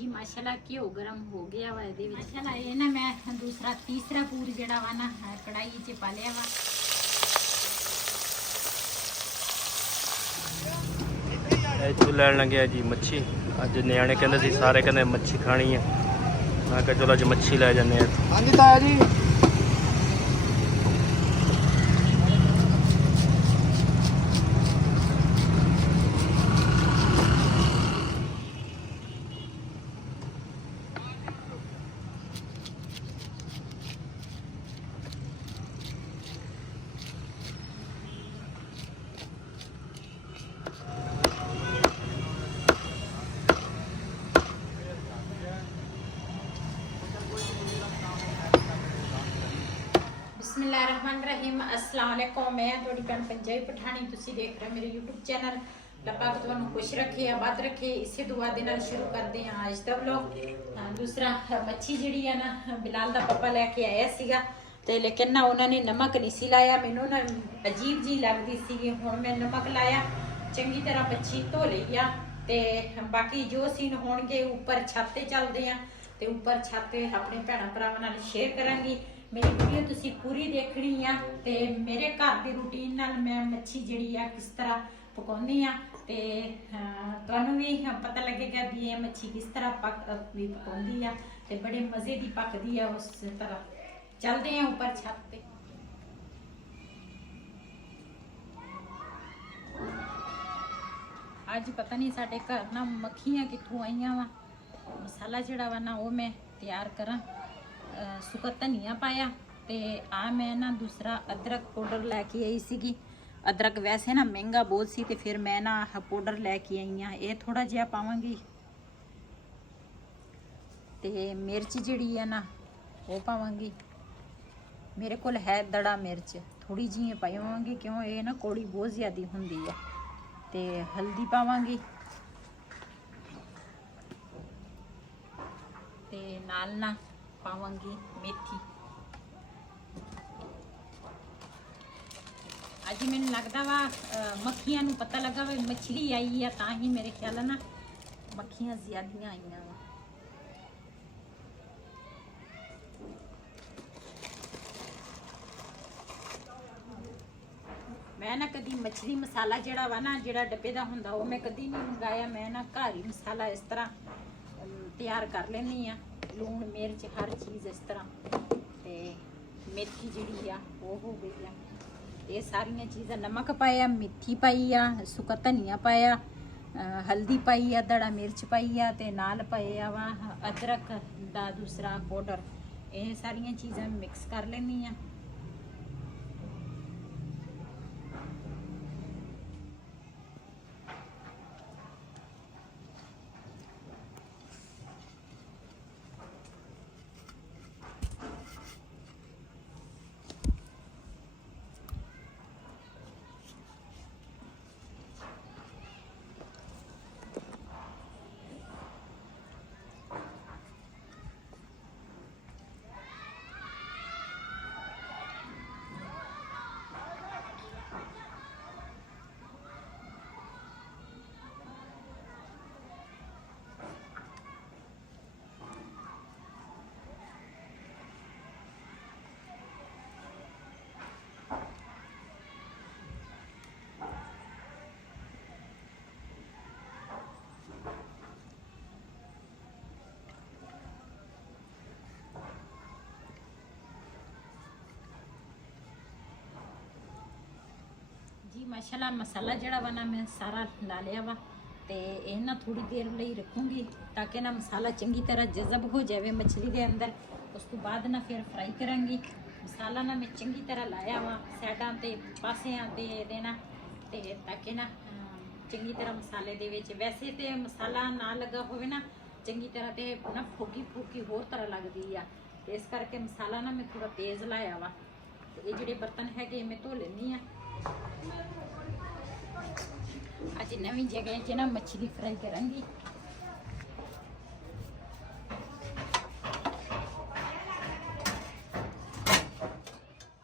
जी माशाल्लाह घ्यो गरम हो गया वा ਇਹਦੇ ਵਿੱਚ माशाल्लाह ਇਹ ਨਾ ਮੈਂ दूसरा तीसरा पूर ਜਿਹੜਾ ਵਾ ਨਾ ਕੜਾਈ 'ਚ ਪਾ ਲਿਆ ਵਾ। ਇੱਥੋਂ ਲੈਣ ਲੱਗਿਆ ਜੀ ਮੱਛੀ। ਅੱਜ ਨਿਆਣੇ ਕਹਿੰਦੇ ਸੀ ਸਾਰੇ ਕਹਿੰਦੇ ਮੱਛੀ ਖਾਣੀ ਹੈ। ਮੈਂ ਕਿਹਾ ਚਲੋ ਅੱਜ ਮੱਛੀ ਲੈ ਜਾਂਦੇ ਆ। ਹਾਂਜੀ ਤਾਇਆ ਜੀ। बिस्मिल्लाहिर्रहमानिर्रहीम अस्सलाम वालेकुम। मैं थोड़ी भैन पंजाबी पठानी तुसी देख रहे मेरे यूट्यूब चैनल। रब्बा तुहानू खुश रखे आबाद रखे इसे दुआ दे नाल शुरू करते हैं आज दा व्लॉग। दूसरा मच्छी जिहड़ी है ना बिलाल दा पापा लेके आया सीगा ते लेकिन ना उन्होंने नमक नहीं सी लाया। मैनू ना अजीब जी लगती सी। हुण मैं नमक लाया चंगी तरह मच्छी धो लई आ ते बाकी जो सीन होणगे उपर छत ते चलदे आ ते उपर छत ते अपने भैणां भरावां नाल शेयर करांगी। मेरी वीडियो तुसी पूरी देखनी आ ते मेरे घर की रूटीन नाल मैं मच्छी जिहड़ी आ किस तरह पकाउंदी आ ते तुहानू भी पता लगेगा भी ये मच्छी किस तरह पकाउंदी आ ते बड़े मज़े की पकदी आ। उस तरह चलते हैं ऊपर छत पे। अज पता नहीं साडे घर ना मक्खियां कित्थों आईयां वा। मसाला जिहड़ा वा ना वो मैं तैयार करा। सुका धनिया पाया ते आ मैं ना दूसरा अदरक पाउडर लैके आई सीगी। अदरक वैसे ना महंगा बहुत सी ते फिर मैं ना पाउडर लैके आई हाँ। ये थोड़ा जिहा पावांगी ते मिर्च जिहड़ी है ना वो पावांगी। मेरे कोल है दड़ा मिर्च थोड़ी जी पावांगी क्यों ये ना कौड़ी बहुत ज़्यादा हुंदी है। ते हल्दी पावांगी ते नाल ना पावांगी मेथी। अज मैनू लगता वा मक्खियां नू पता लगा वा मछली आई है तां ही मेरे ख्याल ना मक्खियां ज़्यादा आईयां वा। मैं ना कदी मछली मसाला जिहड़ा वा ना जिहड़ा डब्बे दा हुंदा वो मैं कदी नहीं मंगाया। मैं ना घर ही मसाला इस तरह तैयार कर लैनी आ। लूण मिर्च हर चीज़ इस तरह ते मेथी जिहड़ी आ वो हो गई आ। ये सारियां चीज़ां नमक पाया मेथी पाई आ सुका धनिया पाया हल्दी पाई आ दड़ा मिर्च पाई आ ते नाल पाया वा अदरक दा दूसरा पाउडर। ये सारियां चीज़ां मिक्स कर लैनी आ। जी माशाल्लाह मसाला जड़ा वा ना मैं सारा ला लिया वा ते ये ना थोड़ी देर लिए रखूँगी ताकि ना मसाला चंगी तरह जज़ब हो जाए मछली के अंदर। उस तो बाद ना फिर फ्राई करांगी। मसाला ना मैं चंगी तरह लाया वा साइडां ते पासियां ते देना ते ताकि ना चंगी तरह मसाले दे विच वैसे तो मसाला ना लगा होवे ना चंगी तरह ते ना फूकी फूकी होर तरह लगदी आ। इस करके मसाला ना मैं थोड़ा तेज़ लाया वा। ये जिहड़े बर्तन है मैं धो लैनी आ। अज नवी जगह च ना मछली फ्राई करांगी।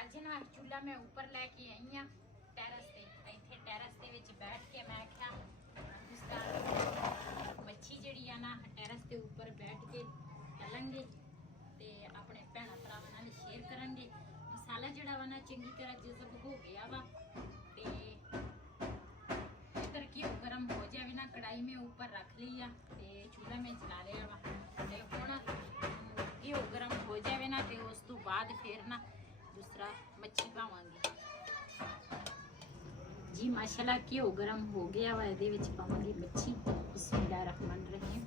अज ना चूल्हा मैं ऊपर लैके आई हाँ टैरस से। इत्थे टैरस के विच बैठ के मैं क्या मच्छी जिहड़ी आ ना टैरस ਦੇ ਉੱਪਰ ਬੈਠ ਕੇ ਚੱਲਾਂਗੇ ਤੇ ਆਪਣੇ ਭੈਣਾਂ ਭਰਾਵਾਂ ਨਾਲ ਸ਼ੇਅਰ ਕਰਾਂਗੇ। ਮਸਾਲਾ ਜਿਹੜਾ ਵਾ ਨਾ ਚੰਗੀ ਤਰ੍ਹਾਂ ਜਜ਼ਬ ਹੋ ਗਿਆ ਵਾ ਤੇ इधर घी गरम हो जाए ना कढ़ाई में ऊपर रख लिया ते चूल्हा में चला लिया वा ते हुण घी गरम हो जाए ना ते उस तो बाद फिर ना दूसरा मच्छी पावांगे जी। माशाल्लाह घी गरम हो गया वा इहदे विच पावांगे मच्छी। बिस्मिल्लाहिर्रहमानिर्रहीम।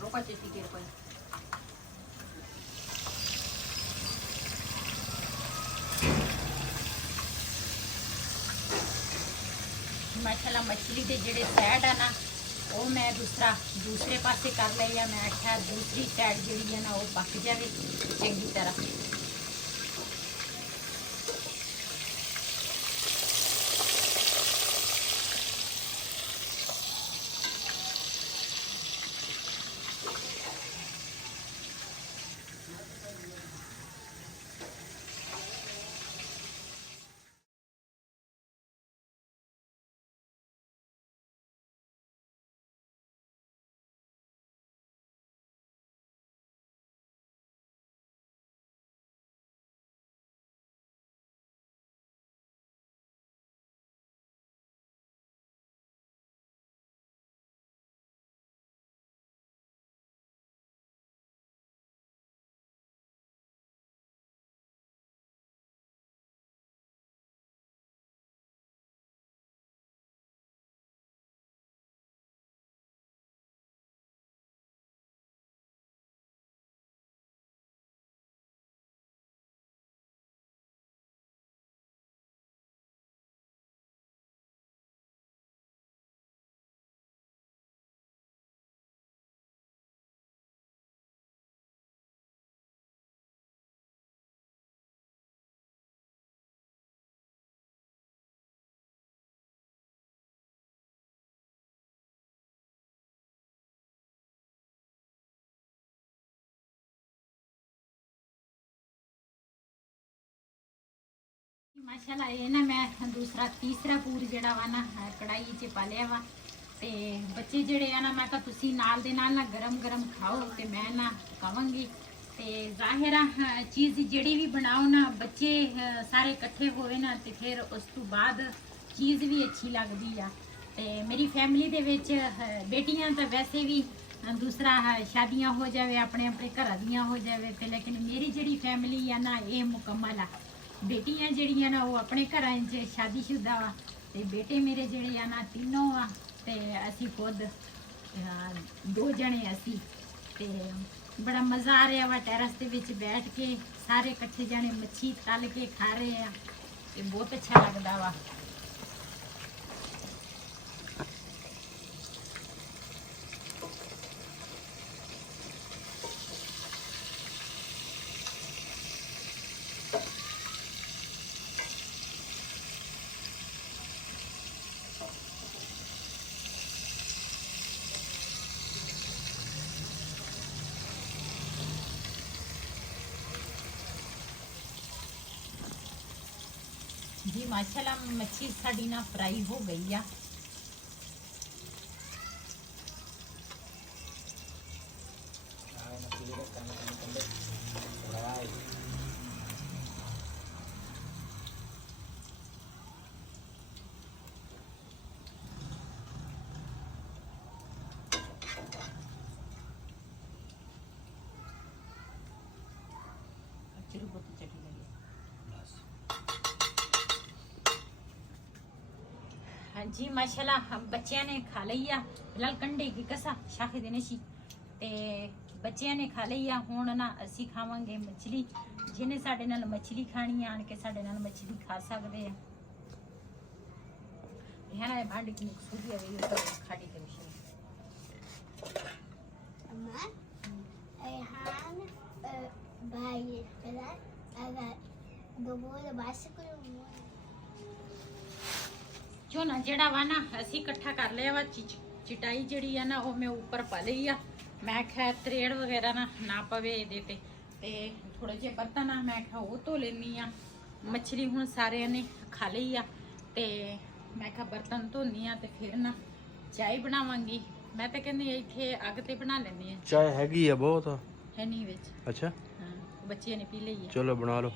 रोका चेती के कोई माशाल्लाह मछली के जेडे साइड है ना वो मैं दूसरे पासे कर लिया। मैं आख्या दूसरी साइड जी है ना वो पक जाए चंगी तरह। माशाल्लाह ये ना मैं दूसरा तीसरा पूर जड़ा वा ना कढ़ाई च पा लिया वा ते बच्चे जड़े है ना मैं कहा तुसी नाल दे नाल ना गरम गरम खाओ ते मैं ना खावांगी ते ज़ाहिरा चीज़ जड़ी भी बनाओ ना बच्चे सारे इकट्ठे होवे ना ते फिर उस तो बाद चीज़ भी अच्छी लगदी आ। ते मेरी फैमिली दे विच बेटियां तो वैसे भी दूसरा शादियां हो जावे अपने अपने घर दियां हो जावे ते लेकिन मेरी जड़ी फैमिली है ना ये मुकम्मल आ। बेटियां जड़ियां ना वो अपने घरां च शादीशुदा वा ते बेटे मेरे जड़े आ ना तीनों आ ते असी खुद 2 जने असी ते बड़ा मज़ा आ रहा वा टेरस दे विच बैठ के सारे इकट्ठे जाने मच्छी तल के खा रहे हैं ते बहुत अच्छा लगदा वा। जी माशाल्लाह मच्छी साड़ी ना फ्राई हो गई आ। ਹਾਂਜੀ ਮਾਸ਼ਾਅੱਲਾ ਬੱਚਿਆਂ ਨੇ ਖਾ ਲਈ ਆ ਫਿਲਹਾਲ ਕੰਡੇ ਕੀ ਕਸਾ ਸ਼ਾਖੇ ਦੇ ਨਸ਼ੀ ਤੇ ਬੱਚਿਆਂ ਨੇ ਖਾ ਲਈ ਆ ਹੁਣ ਨਾ ਅਸੀਂ ਖਾਵਾਂਗੇ ਮੱਛਲੀ ਜਿਹਨੇ ਸਾਡੇ ਨਾਲ ਮੱਛਲੀ ਖਾਣੀ ਆਣ ਕੇ ਸਾਡੇ ਨਾਲ ਮੱਛਲੀ ਖਾ ਸਕਦੇ ਆ यहाँ है भांडी की सूजी आ गई है खाड़ी के विषय अम्मा रेहान भाई पता अगर दो बोल बस करो जो ना जेड़ा वा ना ਅਸੀਂ ਇਕੱਠਾ ਕਰ ਲਿਆ ਵਾ ਚਟਾਈ ਜਿਹੜੀ ਆ ਨਾ ਉਹ ਮੈਂ ਉੱਪਰ ਪਾ ਲਈ ਆ ਮੈਂ ਕਿਹਾ ਤਰੇੜ ਵਗੈਰਾ ਨਾ ਪਵੇ ਇਹਦੇ ਤੇ ਥੋੜੇ ਜਿਹੇ ਬਰਤਨ ਆ ਮੈਂ ਕਿਹਾ ਉਹ ਧੋ ਲੈਣੀ ਆ ਮੱਛਲੀ ਹੁਣ ਸਾਰਿਆਂ ਨੇ ਖਾ ਲਈ ਆ ਤੇ ਮੈਂ ਕਿਹਾ ਬਰਤਨ ਧੋਨੀ ਆ ਤੇ ਫਿਰ ਨਾ ਚਾਹ ਬਣਾਵਾਂਗੀ ਮੈਂ ਤਾਂ ਕਹਿੰਦੀ ਇੱਥੇ ਅੱਗ ਤੇ ਬਣਾ ਲੈਣੀ ਆ ਚਾਹ ਹੈਗੀ ਆ ਬਹੁਤ ਹੈ ਨਹੀਂ ਵਿੱਚ ਅੱਛਾ ਹਾਂ ਬੱਚਿਆਂ ਨੇ ਪੀ ਲਈ ਆ ਚਲੋ ਬਣਾ ਲਓ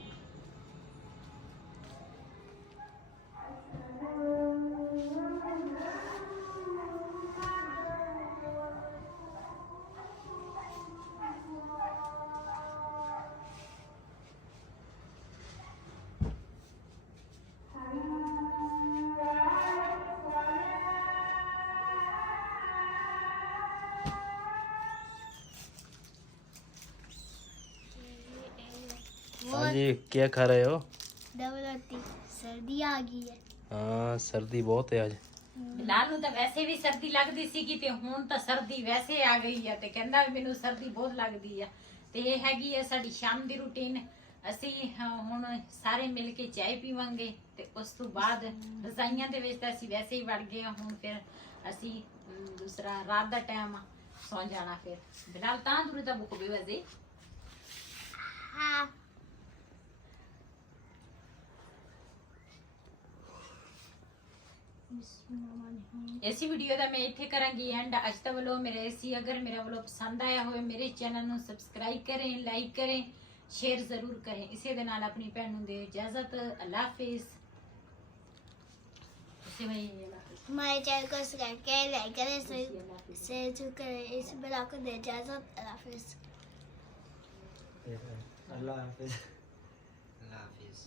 हाँ जी क्या खा रहे हो दौलती सर्दी आ गई है हाँ सर्दी बहुत है आज ਬਿਲਾਲ ਨੂੰ ਤਾਂ ਵੈਸੇ ਵੀ ਸਰਦੀ ਲੱਗਦੀ ਸੀਗੀ ਤੇ ਹੁਣ ਤਾਂ ਸਰਦੀ ਵੈਸੇ ਆ ਗਈ ਆ ਤੇ ਕਹਿੰਦਾ ਵੀ ਮੈਨੂੰ ਸਰਦੀ ਬਹੁਤ ਲੱਗਦੀ ਆ ਤੇ ਇਹ ਹੈਗੀ ਆ ਸਾਡੀ ਸ਼ਾਮ ਦੀ ਰੁਟੀਨ ਅਸੀਂ ਹੁਣ ਸਾਰੇ ਮਿਲ ਕੇ ਚਾਹ ਪੀਵਾਂਗੇ ਤੇ ਉਸ ਤੋਂ ਬਾਅਦ ਰਜ਼ਾਈਆਂ ਦੇ ਵਿੱਚ ਤਾਂ ਅਸੀਂ ਵੈਸੇ ਹੀ ਵੜ ਗਏ ਆ ਹੁਣ ਫਿਰ ਅਸੀਂ ਦੂਸਰਾ ਰਾਤ ਦਾ ਟਾਈਮ ਸੌਂ ਜਾਣਾ ਫਿਰ ਬਿਲਾਲ ਤਾਂ ਦੂਰ ਦਾ ਬੁੱਕ ਵੀ ਵਜੇ हाँ ਇसी ਵੀਡੀਓ ਦਾ ਮੈਂ ਇੱਥੇ ਕਰਾਂਗੀ ਐਂਡ ਅੱਜ ਤੱਕ ਵੱਲੋਂ ਮੇਰੇ ਸੀ ਅਗਰ ਮੇਰਾ ਵੱਲੋਂ ਪਸੰਦ ਆਇਆ ਹੋਵੇ ਮੇਰੇ ਚੈਨਲ ਨੂੰ ਸਬਸਕ੍ਰਾਈਬ ਕरें ਲਾਈਕ करें शेयर ਜ਼ਰੂਰ करें ਇਸੇ ਦੇ ਨਾਲ ਆਪਣੀ ਭੈਣ ਨੂੰ ਦੇ ਇਜਾਜ਼ਤ ਅੱਲਾ ਹਾਫਿਜ਼ ਇਸੇ ਵਿੱਚ हमारे चैनल को सब्सक्राइब करें लाइक करें शेयर करें इस ब्लॉग को दे इजाजत अल्लाह हाफिज़ अल्लाह हाफिज Allah Hafiz.